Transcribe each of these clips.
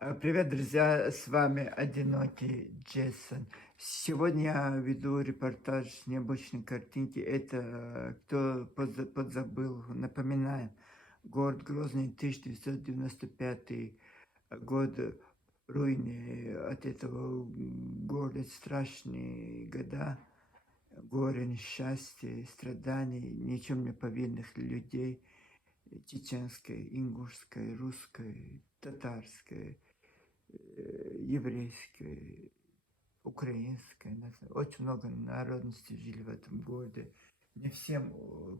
Привет, друзья! С вами одинокий Джейсон. Сегодня я веду репортаж с необычной картинки. Это кто подзабыл. Напоминаем, город Грозный, 1995 год. Руины от этого города, страшные года, горе, несчастья, страданий, ничем не повинных людей, чеченской, ингушской, русской, татарской, еврейской, украинской. Очень много народностей жили в этом городе. Не всем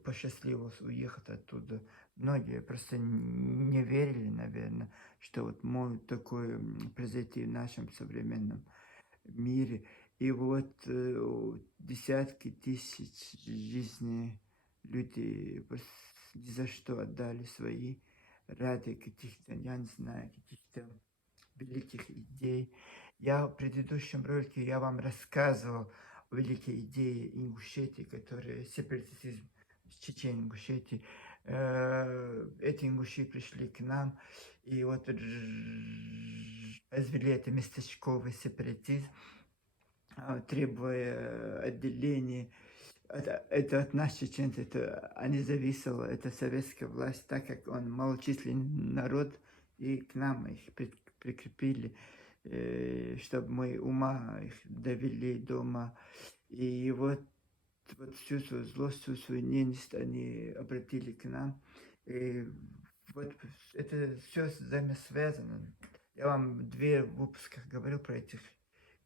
посчастливилось уехать оттуда. Многие просто не верили, наверное, что вот может такое произойти в нашем современном мире. И вот десятки тысяч жизней люди ни за что отдали свои ради каких-то, я не знаю, каких-то великих идей. Я в предыдущем ролике я вам рассказывал о великой идее Ингушетии, которая сепаратизм с Чечении, Ингушетии. Эти ингуши пришли к нам и вот развели это местечковый сепаратизм, требуя отделения. Это от нас, чеченцев, это не зависело, это советская власть, так как он малочисленный народ, и к нам их прикрепили, чтобы мы ума их довели дома. И вот всю свою злость, всю свою ненависть они обратили к нам. И вот это все взаимосвязано. Я вам в 2 выпусках говорил про этих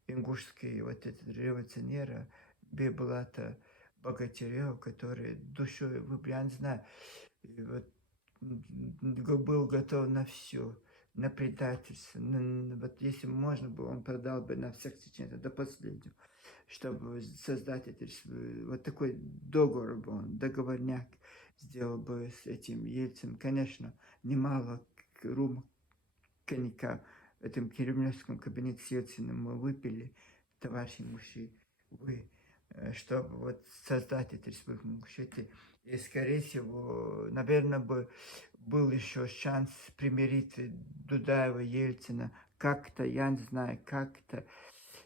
ингушские вот эти революционера Бейбулата Богатырева, который душой выбрал, я не знаю, и вот был готов на все, на предательство. Вот если можно было, он продал бы на всех чеченцев до последнего, чтобы создать вот такой договор бы он, договорняк сделал бы с этим Ельциным. Конечно, немало рум коньяка в этом кремлевском кабинете с Ельциным мы выпили, товарищи Муши, вы, чтобы вот создать эту республику Ингушетии. И, скорее всего, наверное, бы был еще шанс примирить Дудаева, Ельцина как-то, я не знаю, как-то,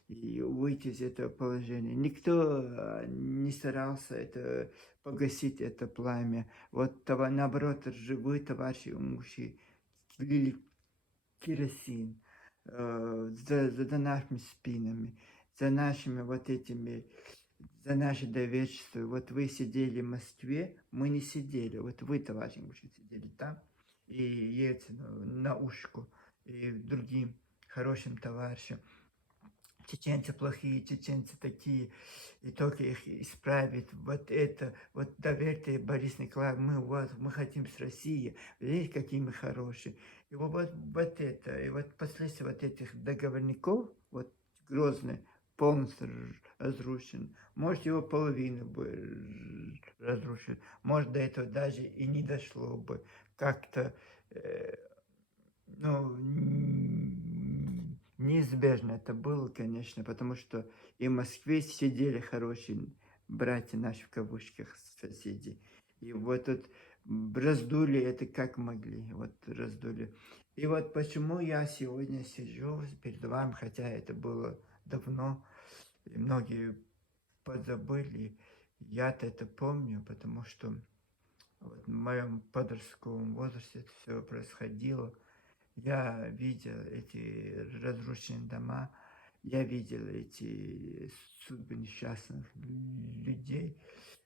и выйти из этого положения. Никто не старался это погасить, это пламя. Вот наоборот, живые товарищи Муши лили керосин за нашими спинами, за нашими вот этими, за наше доверчество. Вот вы сидели в Москве, мы не сидели. Вот вы, товарищи, сидели там, и Ельцину на ушку, и другим хорошим товарищам. Чеченцы плохие, чеченцы такие, и только их исправить. Вот это, вот доверьте, Борис Николаевич, мы хотим с Россией, видите, какие мы хорошие. И вот это, и вот последствия вот этих договорников, вот Грозный полностью разрушен. Может, его половину бы разрушил, может, до этого даже и не дошло бы. Как-то, ну, неизбежно это было, конечно, потому что и в Москве сидели хорошие братья наши, в кавычках, соседи. И вот тут раздули это как могли, вот раздули. И вот почему я сегодня сижу перед вами, хотя это было давно, и многие подзабыли. Я-то это помню, потому что вот в моем подростковом возрасте это все происходило. Я видел эти разрушенные дома, я видел эти судьбы несчастных людей.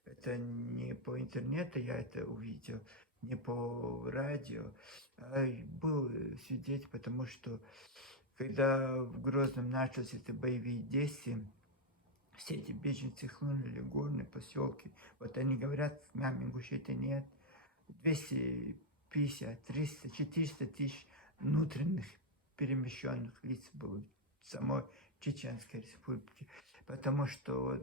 Это не по интернету я это увидел, не по радио, а был свидетель, потому что когда в Грозном начались эти боевые действия, все эти беженцы хлынули в горные поселки. Вот они говорят, нам Ингушетии нет. 250, 300, 400 тысяч внутренних перемещенных лиц было в самой Чеченской Республике. Потому что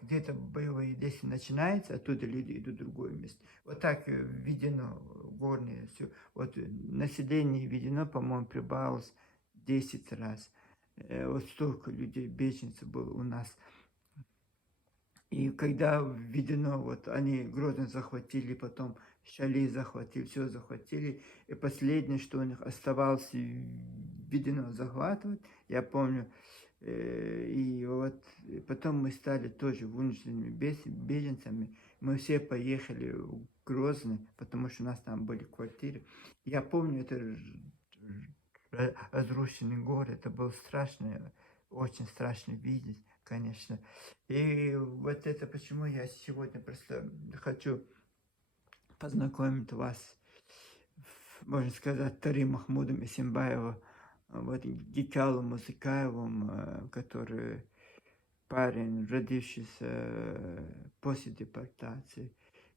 где-то боевые действия начинаются, оттуда люди идут в другое место. Вот так введено горные все. Вот население введено, по-моему, прибавилось 10 раз. Вот столько людей, беженцев было у нас. И когда введено, вот они Грозно захватили, потом Шали захватили, все захватили. И последнее, что у них оставалось введено захватывать. Я помню, и вот потом мы стали тоже вынужденными беженцами. Мы все поехали в Грозный, потому что у нас там были квартиры. Я помню, это разрушенный город, это было страшно, очень страшно видеть, конечно. И вот это почему я сегодня просто хочу познакомить вас, можно сказать, Тарим Махмудом Исимбаевым, вот Гикалом Музыкаевым, который парень, родившийся после депортации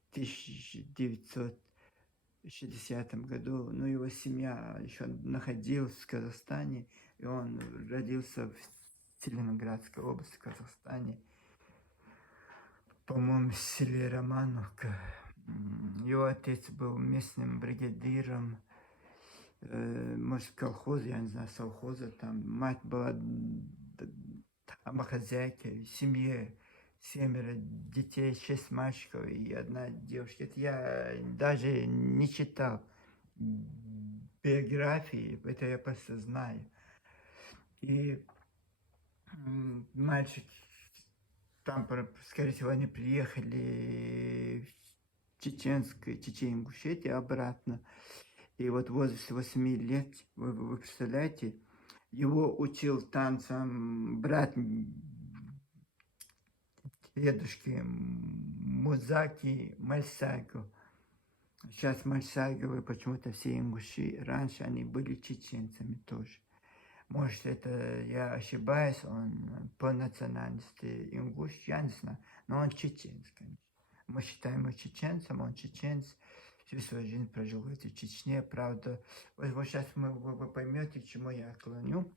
в 1960 году. Ну, его семья еще находилась в Казахстане, и он родился в Зеленоградской области, в Казахстане, по-моему, в селе Романовка. Его отец был местным бригадиром, может, колхоза, я не знаю, совхоза там. Мать была домохозяйкой, в семье 7 детей, 6 мальчиков и 1 девушка. Это я даже не читал биографии, это я просто знаю. И мальчик там, скорее всего, они приехали в Чечен-Ингушетию обратно. И вот в возрасте 8 лет, вы представляете, его учил танцам брат дедушки Музаки Мальсаго. Сейчас Мальсаговы почему-то все ингуши. Раньше они были чеченцами тоже. Может, это я ошибаюсь, он по национальности ингуш, я не знаю, но он чеченец, конечно. Мы считаем его чеченцем, он чеченец, всю свою жизнь прожил в этой Чечне, правда. Вот сейчас вы поймете, к чему я клоню.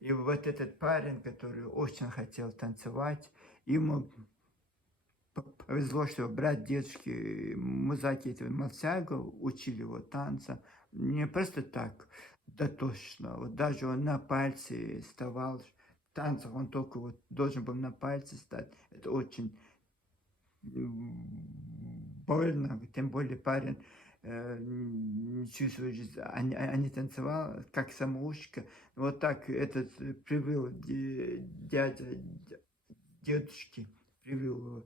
И вот этот парень, который очень хотел танцевать, ему повезло, что брат дедушки Музаки этого Малсяга учили его танца. Не просто так, дотошно. Вот даже он на пальце вставал. В танцах он только вот должен был на пальце стать. Это очень больно, тем более парень всю свою жизнь не танцевал, как самоучка. Вот так этот привил дядя дедушки, привил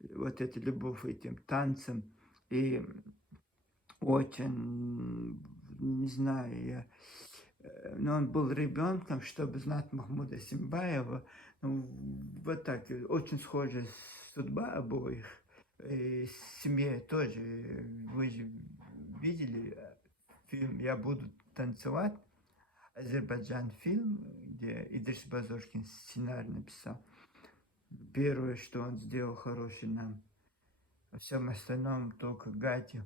вот эту любовь этим танцам. И очень, не знаю, но он был ребенком, чтобы знать Махмуда Симбаева. Ну, вот так, очень схожая судьба обоих. И семье тоже. Вы же видели фильм «Я буду танцевать», Азербайджан фильм, где Идрис Базошкин сценарий написал. Первое, что он сделал хороший нам. Во всем остальном только гати.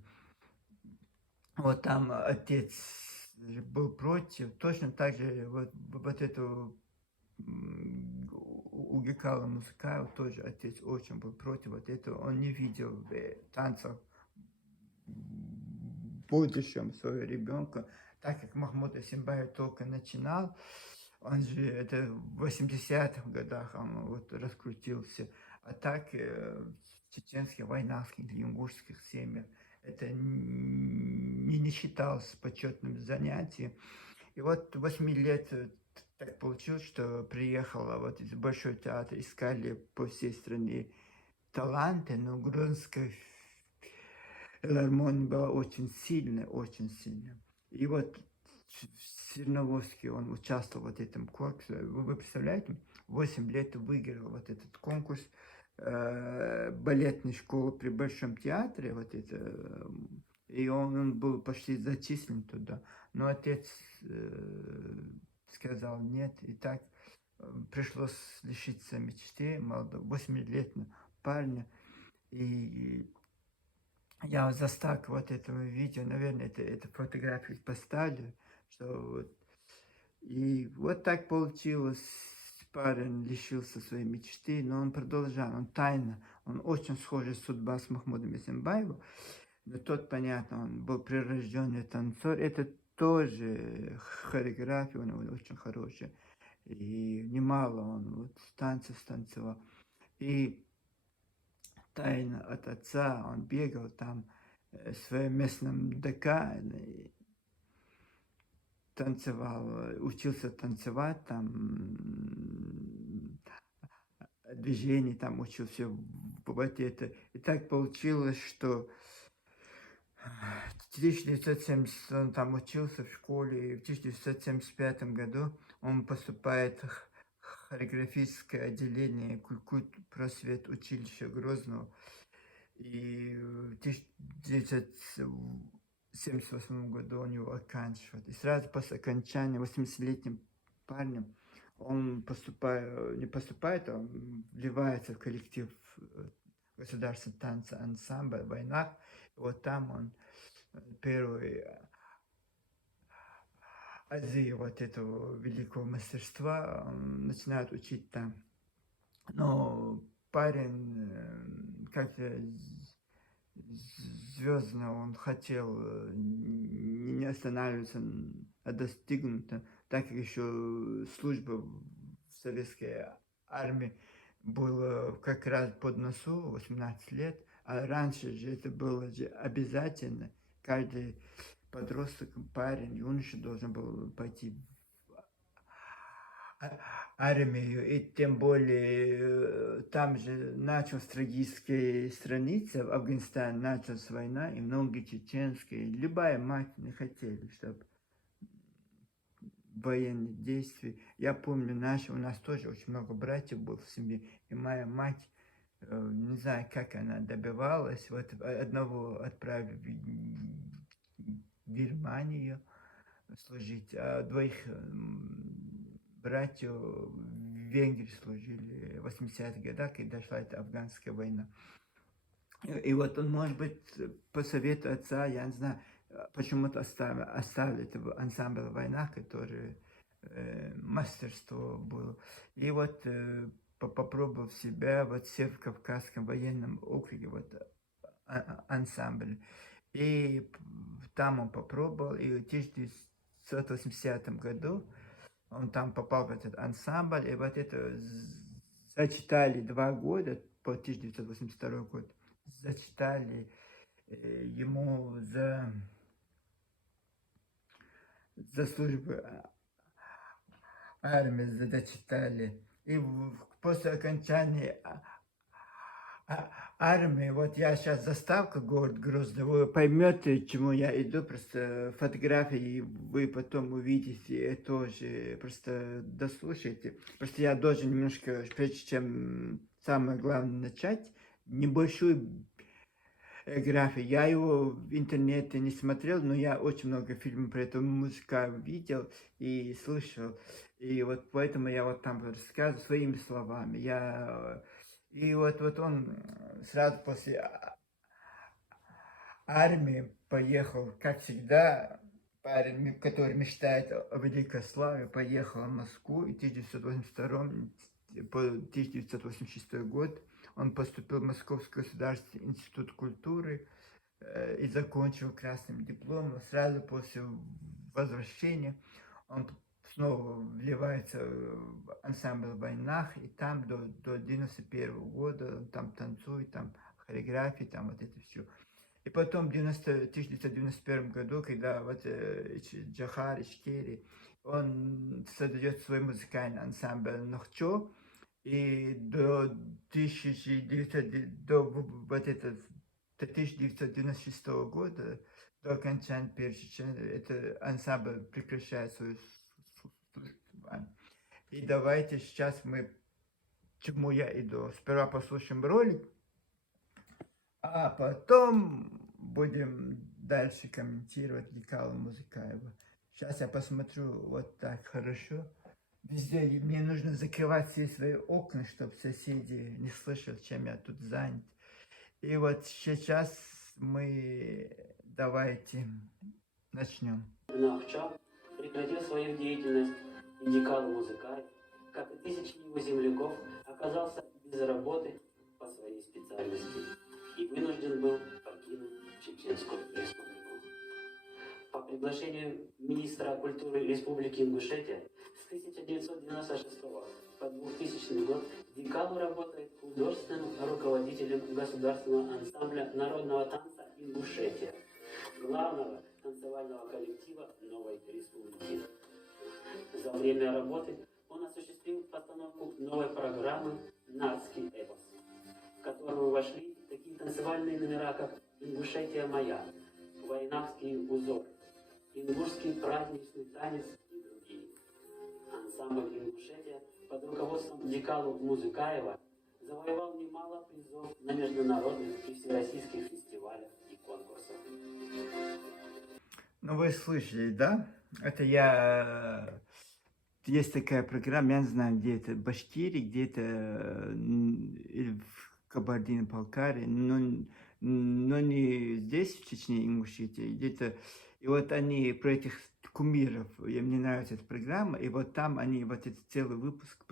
Вот там отец был против. Точно так же вот эту у Гекала Музыкаева тоже отец очень был против вот этого. Он не видел танцев в будущем своего ребенка. Так как Махмуд Асимбаев только начинал, он же это в 80-х годах он вот раскрутился. А так в чеченских, войнавских, ингушских семьях это не считалось почетным занятием. И вот 8 лет так получилось, что приехала вот из Большого театра, искали по всей стране таланты, но Грозская филармония была очень сильная, очень сильная. И вот в Свердловске он участвовал в вот этом конкурсе. Вы представляете, 8 лет выиграл вот этот конкурс балетной школы при Большом театре, вот это, и он был почти зачислен туда. Но отец сказал нет, и так пришлось лишиться мечты молодого, 8-летнего парня. И я застал вот этого видео, наверное, это фотографию поставлю, что вот. И вот так получилось, парень лишился своей мечты, но он продолжал, он тайно, он очень схожий судьба с Махмудом Исимбаевым, но тот, понятно, он был прирожденный танцор, это тоже хореография у него очень хорошая, и немало он вот танцев станцевал, и тайно от отца он бегал там в своем местном ДК, танцевал, учился танцевать, там движений там учился, вот это. И так получилось, что в 1970 он там учился в школе, и в 1975 году он поступает в хореографическое отделение просвет училища Грозного. И в 1978 году он его оканчивает. И сразу после окончания 80-летним парнем он не поступает, а он вливается в коллектив государственного танца ансамбль «Война». И вот там он первый азы вот этого великого мастерства начинает учить там. Но парень как-то звездно, он хотел не останавливаться на достигнутом, так как еще служба в советской армии была как раз под носу, 18 лет, а раньше же это было же обязательно. Каждый подросток, парень, юноша должен был пойти армию, и тем более там же началась трагическая страница, в Афганистане началась война, и многие чеченские, любая мать не хотели, чтобы военные действия. Я помню, у нас тоже очень много братьев было в семье, и моя мать, не знаю, как она добивалась, вот одного отправили в Германию служить, а двоих братьев в Венгрии служили в 80-х годах, и дошла эта афганская война. И вот он, может быть, по совету отца, я не знаю, почему-то оставили это ансамбль «Война», который мастерство было. И вот попробовал себя вот в Северо-Кавказском военном округе, вот ансамбль. И там он попробовал, и в 1980 году он там попал в этот ансамбль, и вот это зачитали 2 года, по 1982 год, зачитали ему за службу армии, зачитали. И после окончания армии, вот я сейчас заставка город Грозный, вы поймете, чему я иду, просто фотографии вы потом увидите тоже, просто дослушайте. Просто я должен немножко, прежде чем самое главное начать, небольшую графию. Я его в интернете не смотрел, но я очень много фильмов про эту музыку видел и слышал. И вот поэтому я вот там рассказываю своими словами. И вот он сразу после армии поехал, как всегда, парень, который мечтает о великой славе, поехал в Москву, и в 1982 по 1986 год он поступил в Московский государственный институт культуры и закончил красным дипломом. Сразу после возвращения он снова вливается в ансамбль в «Войнах», и там до 91 года он там танцует, там хореографии, там вот это все. И потом в 1991 году, когда вот Джахар Ичкери, он создает свой музыкальный ансамбль «Нохчо», и до 1900, до вот это, до 1996 года, до окончания Первой Чеченской, это ансамбль прекращает свою существование. И давайте сейчас мы, к чему я иду. Сперва послушаем ролик, а потом будем дальше комментировать Николая Музыкаева. Сейчас я посмотрю вот так хорошо. Везде мне нужно закрывать все свои окна, чтобы соседи не слышали, чем я тут занят. И вот сейчас мы давайте начнем. Нахча прекратил свою деятельность, и Николай Музыкаев, как и тысячи его земляков, оказался без работы по своей специальности и вынужден был покинуть Чеченскую республику. По приглашению министра культуры Республики Ингушетия с 1996 по 2000 год Дикалу работает художественным руководителем государственного ансамбля народного танца Ингушетия, главного танцевального коллектива Новой Республики. За время работы он осуществил постановку новой программы «Нацкий эпос», в которую вошли такие танцевальные номера, как «Ингушетия моя», «Войнавский узор», «Ингушский праздничный танец» и другие. Ансамбль «Ингушетия» под руководством Дикалу Музыкаева завоевал немало призов на международных и всероссийских фестивалях и конкурсах. Ну, вы слышали, да? Это я... Есть такая программа, я не знаю, где это, в Башкирии, где-то или в Кабардино-Балкарии, но не здесь, в Чечне, Ингушетии, где-то... И вот они про этих кумиров, и мне нравится эта программа, и вот там они вот этот целый выпуск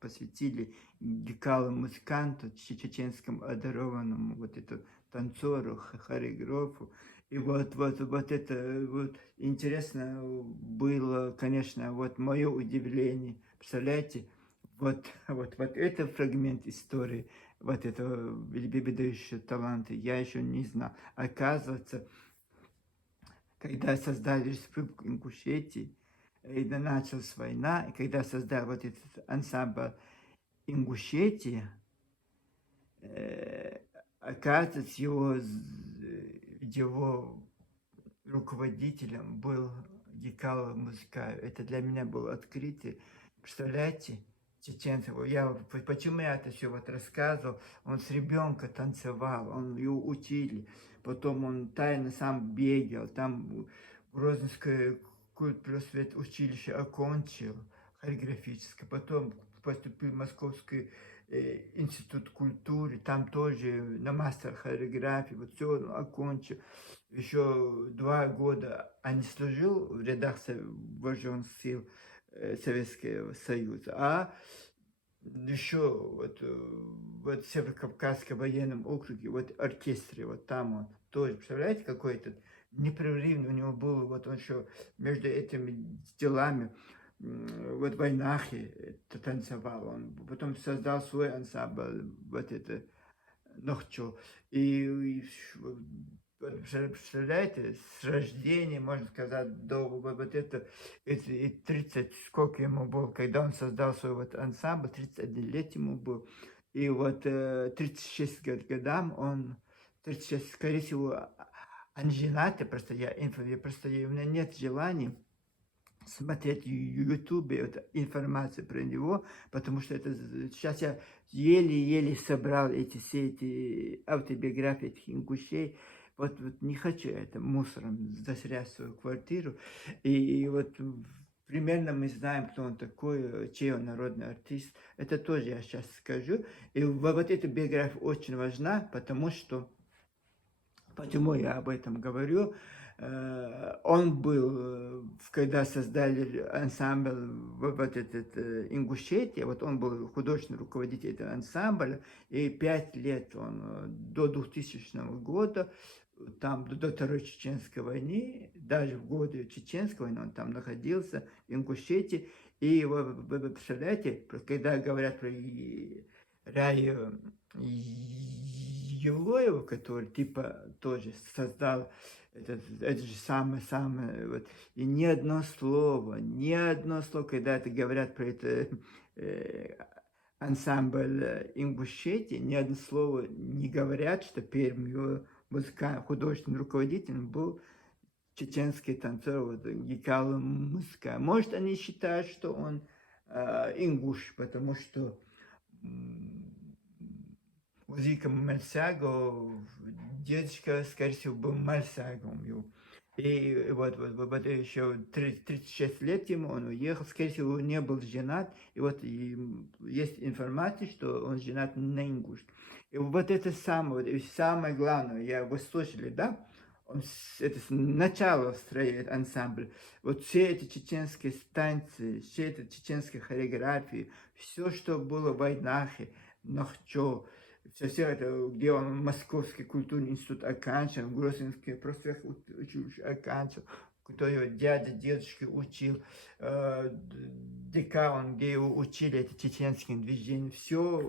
посвятили Гикалу музыканту, чеченскому одарованному, вот эту танцору, хореографу. И вот это вот интересно было, конечно, вот мое удивление. Представляете, вот это фрагмент истории, вот этого великолепного таланта, я еще не знал. Оказывается, когда создали Республику Ингушетии, и началась война, и когда создали вот этот ансамбль Ингушетия, оказывается, его руководителем был Гикал Музыкаев. Это для меня было открытие. Представляете, чеченцев. Почему я это все вот рассказывал? Он с ребенка танцевал, он его учили. Потом он тайно сам бегал. Там Грозненское культпросвет училище окончил хореографическое. Потом поступил в Московский институт культуры. Там тоже на мастер хореографии. Вот все он окончил. Еще 2 года не служил в рядах вооруженных сил Советского Союза, а еще вот в Северокавказском военном округе, вот оркестре, вот там он тоже, представляете, какой-то непрерывный у него был, вот он еще между этими делами, вот в Войнахе танцевал, он потом создал свой ансамбль, вот это Нохчо, и представляете, с рождения, можно сказать, до вот это и 30, сколько ему было, когда он создал свой вот ансамбль, 31 лет ему был, и вот 36 годам он, 36, скорее всего, он женат, просто у меня нет желания смотреть в Ютубе вот, информацию про него, потому что это сейчас я еле-еле собрал все эти автобиографии этих ингушей. Вот не хочу это мусором засорять свою квартиру. И вот примерно мы знаем, кто он такой, чей он народный артист. Это тоже я сейчас скажу. И вот эта биография очень важна, потому что, почему я об этом говорю, он был, когда создали ансамбль вот этот Ингушетия, вот он был художественный руководитель этого ансамбля, и 5 лет он до 2000 года, там до Второй Чеченской войны, даже в годы Чеченской войны он там находился, в Ингушетии, и вы представляете, когда говорят про Раю Евлоева, который типа тоже создал это же самое, вот, и ни одно слово, когда это говорят про это ансамбль Ингушетии, ни одно слово не говорят, что первым его художественным руководителем был чеченский танцор вот, Гикал Музыкаев. Может, они считают, что он ингуш, потому что Узика Мальсаго, дедушка, скорее всего, был Мальсагом. И вот еще 36 лет ему он уехал, скорее всего, он не был женат. И вот есть информация, что он женат на ингуш. И вот это самое главное, вы слышали, да? Это с начала строит ансамбль. Вот все эти чеченские станции, все эти чеченские хореографии, все, что было в Войнахе, Нохчо, все это, где он Московский культурный институт оканчивал, Грозненский просвет училище оканчивал, кто его дядя, дедушка учил, ДК, где его учили эти чеченские движения, все